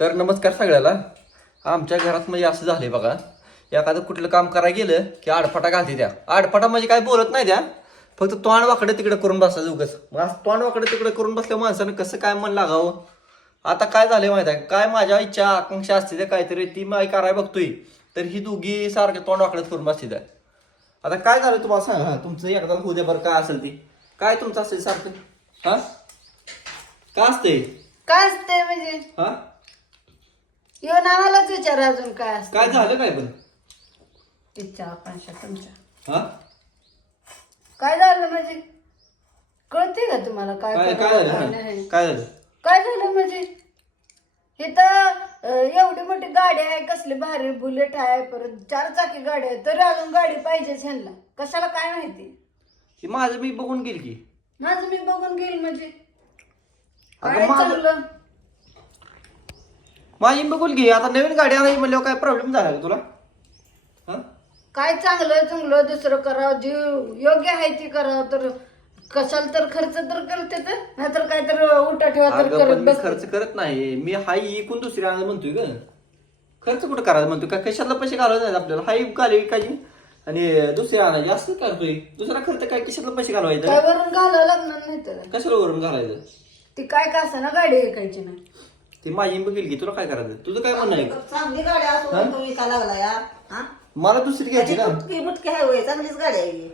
तर नमस्कार सगळ्याला. आमच्या घरात म्हणजे असं झालंय बघा. एखादं कुठलं काम करायला गेलं की आडफाटा घालते त्या. आडफाटा म्हणजे काय बोलत नाही त्या. फक्त तोंड वाकडे तिकडे करून बसायचं उगच. मग असं तोंड वाकडे तिकडे करून बसल्या माणसानं कसं काय मन लागावं? आता काय झालंय माहिती आहे काय माझ्या इच्छा आकांक्षा असते त्या काहीतरी. ती माय करायला बघतोय. तर ही दोघी सारखे तोंड वाकडेच करून बसते त्या. आता काय झालं तुम्हाला सांगा? हा, तुमचं एकदा होऊ द्या बरं काय असेल ती. काय तुमचं असेल सारखं? हा? काय असते काय असते म्हणजे? हा? येऊन आम्हालाच विचार अजून काय असतं. काय झालं काय पण? इच्छा आकांक्षा तुमच्या. हा? काय झालं म्हणजे? कळते का तुम्हाला काय काय काय करायचं, झालं? काय नाही? हा? काय झालं? काय झालं म्हणजे? इथं अं, एवढी मोठी गाडी आहे कसली भारी बुलेट आहे परत चार चाकी गाडी आहे तरी अजून गाडी पाहिजेच ह्यांना. कशाला काय माहिती? की माझं मी बघून गेल की. माझं मी बघून घेईल म्हणजे. अगं काय माझं- माझी बघून घे आता नवीन गाडी आणायची म्हणल्यावर काय प्रॉब्लेम झाला का तुला? हा? काय चांगलं चांगलं दुसरं करावं जे योग्य आहे ते करावं तर कशाला तर खर्च तर करते तर नाहीतर काय तर उलटा ठेवा तर अगं करत मी बस. खर्च करत नाही. मी हाई इकून दुसरी आणायला म्हणतोय ग. खर्च कुठं करायला म्हणतोय? का कशाला पैसे घालवत नाही आपल्याला? हाई गाडी विकायची आणि दुसरी आणायची असं करतोय दुसरा खर्च काय कशाला पैसे काय घालवायचं वरून घालावं लागणार नाही तर कशाला वरून घालायचं? ती काय का ना गाडी ऐकायची नाही. ती माझी बघील की तुला काय करायचं? तुझं काय म्हणणं आहे? चांगली गाडी तो लागला या. हा? मला दुसरी घ्यायची ना मुटकी आहे होय चांगलीच गाडी आहे ही.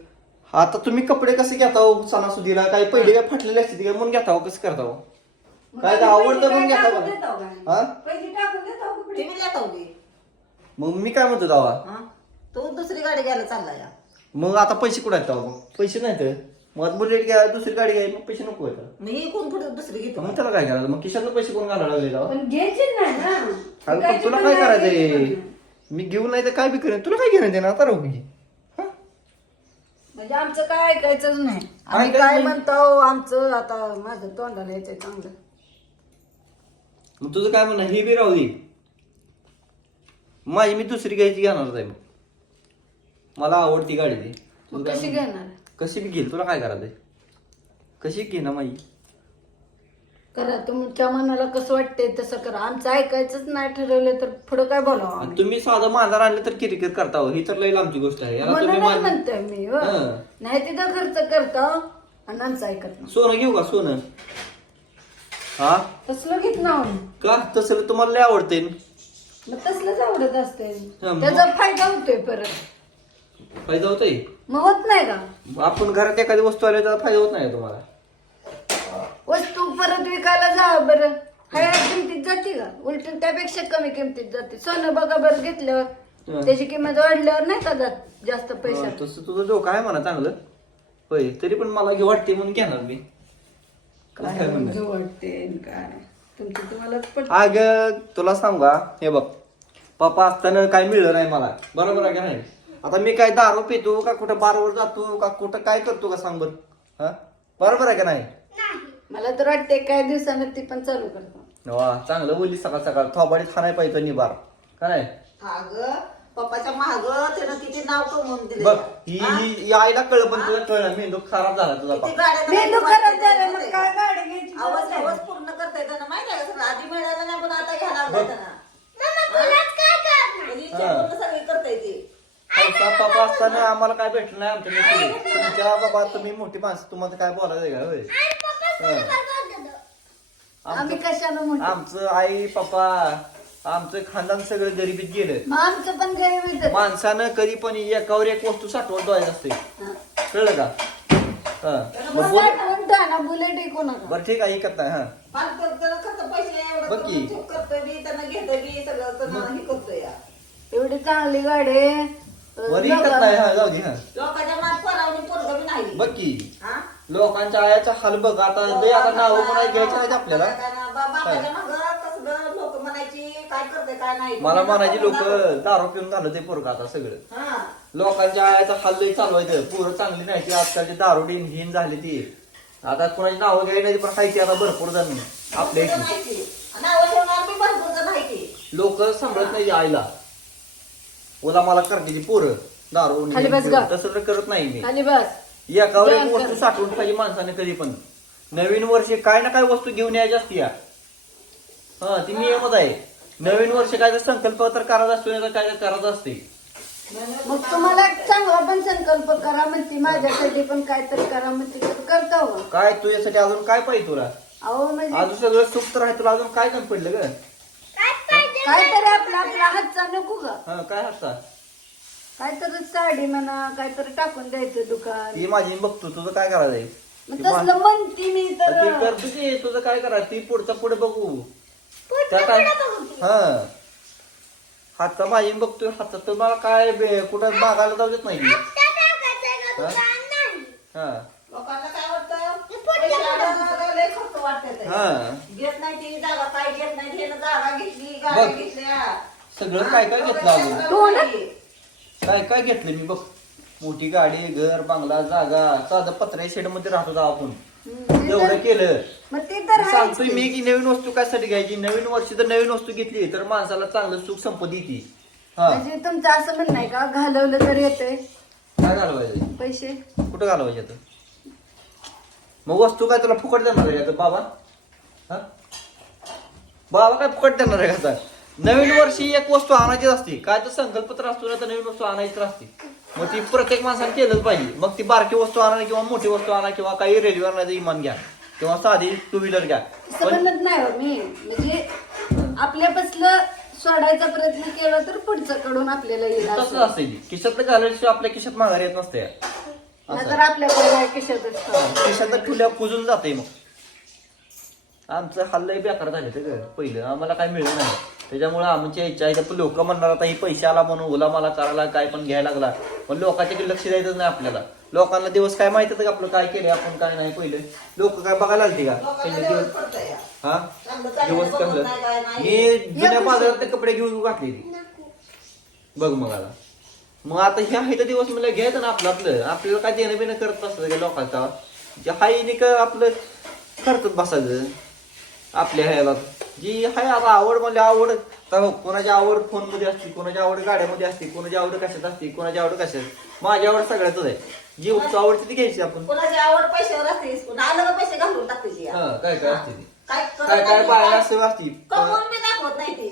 आता तुम्ही कपडे कसे घेता हो सणासुदीला? काही पहिले काय फाटलेले असते का म्हणून घेता हो कसं करता हो? काय तर आवडतं म्हणून घेता टाकून का देताव काय? हा? पैसे टाकून देताव कपडे. ती बी लेटावली मग मी काय म्हणतो दावा हा? तो दुसरी गाडी घ्यायला चालला या. मग आता पैसे कुठे आहेत पैसे नाही तर मग बुलेट घ्या दुसरी गाडी घ्या मग पैसे नको येतात. मी कोण पुढे दुसरी घेतो? मग त्याला काय करायचं? मग खिशातनं पैसे कोण घालायला लागले तेव्हा? पण घ्यायची नाही ना. अरे पण विकायची तुला काय करायचंय. मी घेऊन नाही तर काय बी करेन? तुला काय घेणं देणार आता राहू की हा? म्हणजे आमचं काय ऐकायचंच नाही. आम्ही ऐकायचं काय नाही. म्हणतो आमचं आता माझं तोंडाला यायचंय चांगलं. मग तुझं काय म्हणणं? हे बी राहू दे. माझी मी दुसरी घ्यायची घेणार आहे मग. मला आवडती गाडी ती तुझं मग काय कशी म्हणणं? घेणार? कशी बी घेईल तुला काय करायचंय? कशी घे ना माझी करा तुमच्या मनाला कसं वाटतंय तसं करा. आमचं ऐकायचंच नाही ठरवलं तर पुढं काय बोलावं आणि आम्ही? तुम्ही साधं मांजर आणलं तर किरकिर करता हो. ही तर लई लांबची गोष्ट आहे. याला तुम्ही म्हणूनच मान- म्हणतोय मी हो. हं. नाही तिथं खर्च करतो आणि आमचं ऐकत नाही. सोनं घेऊ का सोनं? हा? तसलं घेत ना आम्ही. का? तसं तुम्हाला लय आवडते मग तसलंच आवडत असते हं, मग? त्याचा फायदा होतोय परत. फायदा होतोय? मग होत नाही का? आपण घरात एखादी वस्तू आली त्याचा फायदा होत नाही तुम्हाला? वस्तू परत विकायला जावं बरं. हया किमतीत जाते का? उलट त्यापेक्षा कमी किमतीत जाते. सोनं बघा बरं. घेतल्यावर त्याची किंमत वाढल्यावर नाही का जात जास्त पैसा? तसं तुझं डोकं आहे म्हणा चांगलं. होय तरी पण मला घेऊ वाटते म्हणून घेणार मी. काय काय? म्हणजे वाटते आणि काय? तुमचं तुम्हालाच पट अग तुला सांगा हे बघ. पप्पा असताना काय मिळलं नाही मला. बरोबर आहे का नाही? आता मी काय दारू पितो का कुठं बारवर जातो का कुठं काय करतो का सांग बरं? हा? बरोबर आहे का नाही? मला तर वाटते काय दिवसानं ती पण चालू करतो. वा चांगलं बोलली सकाळ सकाळ. थोबाडीत खाणाय पाहिजे निबार का नाही? अगं पप्पाच्या माग त्यानं किती नाव कमवून दिले बघ ही ही- ही आईला कळलं पण तुला कळलं. मेंदू खराब झाला तुझा किती बाप. गाड्या मेंदू खराब झाला. मग माहिती काय आहे का? गाडी घ्यायची? आवाज गरज आहे? आवाज पूर्ण करताय त्यांना. माहिती आहे का? सगळं आधी मिळालं नाही पण आता घ्यायला त्यांना ही इच्छा हा. पूर्ण सगळी करताय ती पप्पा पप्पा असताना आम्हाला काय भेटलं नाही आमच्या. तुमच्या बाबा तुम्ही मोठी माणसं तुम्हाला काय बोलायचं आहे का? होय. हा. आम्ही आमचं कशानं म्हणतो आमचं आई पप्पा आमचं खानदान सगळं गरिबीत गेलं. मग आमचं पण गरीब येतं माणसानं कधी पण एकावर एक वस्तू साठवत जायचं असते. कळलं का? हा. मग बोल- बुलेट ऐकू नका बरं ठीक आहे ऐकत नाही हा. बघ की. करून ठेव करतोय बी त्यांना घेतोय बी सगळं त्यांना हे करतोय या. एवढी चांगली गाडी आहे. नाही हा जाऊ दे लोकांच्या मात परावणी पोरग बी नाही. बघ की. हा? लोकांच्या आयाचा हाल बघ आता. लय आता नाव म्हणाय घ्यायचं नाही आपल्याला. बा- बापाच्या मागं कसलं लोक म्हणायची काय करते काय नाही. मला म्हणायची लोक दारू पिऊन झालं ते पोरग आता सगळं. हा. लोकांच्या आयाचा हाल लय चालवायचं पोरं चांगली नाही ती आजकालची दारू डिन हिन झाली ती. आता कोणाची नावं घ्यायला नाही पण हायची आता भरपूर जण. आपल्या इथे माहिती नाव ठेवणार बी भरपूर जण आहे की लोक सांभाळत नाही आईला. ओला मला करण्याची पोरं दारू बस गा. पिऊन. तसं तर करत नाही मी. बस. एकावर एक वस्तू. साठवून पाहिजे माणसाने कधी पण. नवीन वर्षी काय ना काय वस्तू घेऊन यायची असती या. हा ती नियमच आहे. नवीन वर्ष काय तर संकल्प तर करायचा असतो नाही तर काय तर करायचं असते. मग तुम्हाला चांगला पण संकल्प करा म्हणते माझ्यासाठी पण काहीतरी करा म्हणते तर करता हो काय तुझ्यासाठी अजून काय पाहिजे तुला? अहो म्हणजे अजून सगळं सुख तर आहे तुला अजून काय कमी पडलं ग? काहीतरी आपला आपला हातचा नको का हा काय हसता काहीतरी साडी म्हणा काहीतरी टाकून द्यायचं दुकान. ती माझी बघतो तुझं काय करायचंय मग ती मा- तसलं म्हणते मी ती तर. करतो की तुझं काय करायचं? ती पुढचा पुढे बघू. त्या काय हा. हातचा माझी बघतोय हातात तर मला काय बे- कुठं मागायला जाऊ देत नाही ती. हा. लोकांना काय वाटतं. हा. घेत नाही ती जागा काय घेत नाही हे जागा घेतली बघ. गाडी घेतल्या. सगळं काय काय घेतलं काय काय घेतलं मी बघ. मोठी गाडी घर बंगला जागा. साधं पत्र्या शेडमध्ये राहतो का आपण. एवढं केलं. मग ते तर आहेच सांगतोय की. मी की नवीन वस्तू कशासाठी घ्यायची? नवीन वर्षी तर नवीन वस्तू घेतली तर माणसाला चांगलं सुख संपत्ती येते हा. म्हणजे तुमचं असं म्हणणं आहे का? घालवलं तर येतंय. काय घालवायचं? पैसे. कुठं घालवायचे आता? मग वस्तू काय तुला फुकट देणार आहे का बाबा? हा? बाबा काय फुकट देणार आहे का आता? नवीन वर्षी एक वस्तू आणायचीच असते. काय तर संकल्प तर असतो ना तर नवीन वस्तू आणायची तर असते. मग ती प्रत्येक माणसाने केलंच पाहिजे. मग ती बारकी वस्तू आणा किंवा मोठी वस्तू आणा किंवा काही रेल्वे आणायचं इमान घ्या. किंवा साधी टू व्हीलर घ्या. तसं पण म्हणत नाही हो मी. म्हणजे आपल्यापासलं सोडायचा प्रयत्न केला तर पुढचं कडून आपल्याला येईल तसंच असं. असते खिशात घालायशिवाय आपल्या खिशात माघारी येत नसते. आपल्याकडे ठेवा. ठुल्या जाते मग. आमचं हल्लही बेकार झाले ते ग पहिलं. आम्हाला काय मिळलं नाही. त्याच्यामुळे आमच्या इच्छा आहे. की लोक म्हणणार आता ही पैसे आला म्हणून ओला मला करायला काय पण घ्यायला लागला. पण लोकांच्याकडे लक्ष द्यायचं नाही आपल्याला. लोकांना दिवस काय माहिती होतं का आपलं काय केलं आपण काय नाही पहिले. लोक काय बघायला आलते का? दिवस. हा? चांगलं दिवस नाही. मी जुन्या बाजारात ते कपडे घेऊन घातले बघ मग आता. मग आता हे आहे तर दिवस मला घ्यायचं ना आपलं आपलं आपल्याला काय देणं बिणं करत नसतं का लोकांचा? जे हाय नि का आपलं करतच बसायचं. आपल्या ह्याला. जी हाय आता आवड म्हणजे आवड. कोणाची आवड फोनमध्ये असते कोणाची आवड गाड्यामध्ये असते कोणाची आवड कशात असते कोणाची आवड कशात? माझी आवड सगळ्याच आहे. जी वस्तू आवडते ती घ्यायची आपण. कोणाची आवड पैशावर असते आलं का पैसे घालून. हा काय काय असते ती? काय काय काय बाळाला काय- असं असते कमवून बी दाखवत नाही ती.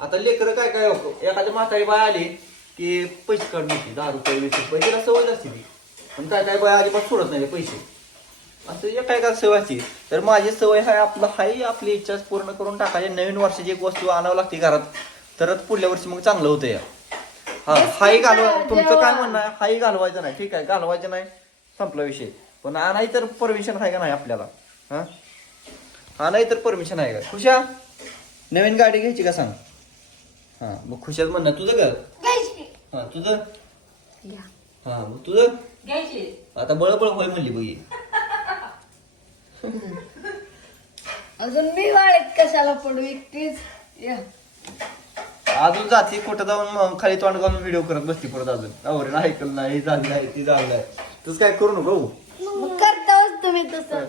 आता लेकर काय काय होतं एखादी म्हातारी बाय आली की पैसे काढून येते दहा रुपये वीस रुपये तिला सवय असते ती. पण काय काय बाय अजिबात सोडत नाही ते पैसे. असं एक काय काय सवय असते तर माझी सवय आहे आपलं हाही आपली इच्छा पूर्ण करून टाकायची. नवीन वर्षाची एक वस्तू आणावं लागते घरात. तरच पुढल्या वर्षी मग चांगलं होतं या. हा हाही घालवा. तुमचं काय म्हणणं आहे? हाही घालवायचं नाही. ठीक आहे घालवायचं नाही. संपला विषय. पण आणाय तर परमिशन आहे का नाही आपल्याला? हा? आणाय तर परमिशन आहे का? खुशा नवीन गाडी घ्यायची का सांग? हा मग खुशात म्हणणं तुझं घर? हा तुझं? या. हा मग तुझं? घ्यायची. आता बळबळ होय म्हणली बघी अजून मी वाळीत कशाला पडू एकटीच? या. अजून जाती कुठं जाऊन मग खाली तोंड घालून व्हिडिओ करत बसती परत अजून. आवरे ऐकलं नाही हे झालं नाही ती झालं नाही. तसं काय करू नको हो. मग करताच तुम्ही तसं.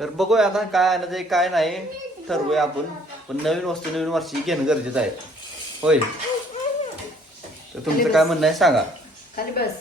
तर बघूया आता काय आणायचं काय नाही. ठरवूया आपण. पण नवीन वस्तू नवीन वर्षी घेणं गरजेचं आहे. होय. तर तुमचं काय म्हणणं आहे? सांगा. खाली बस.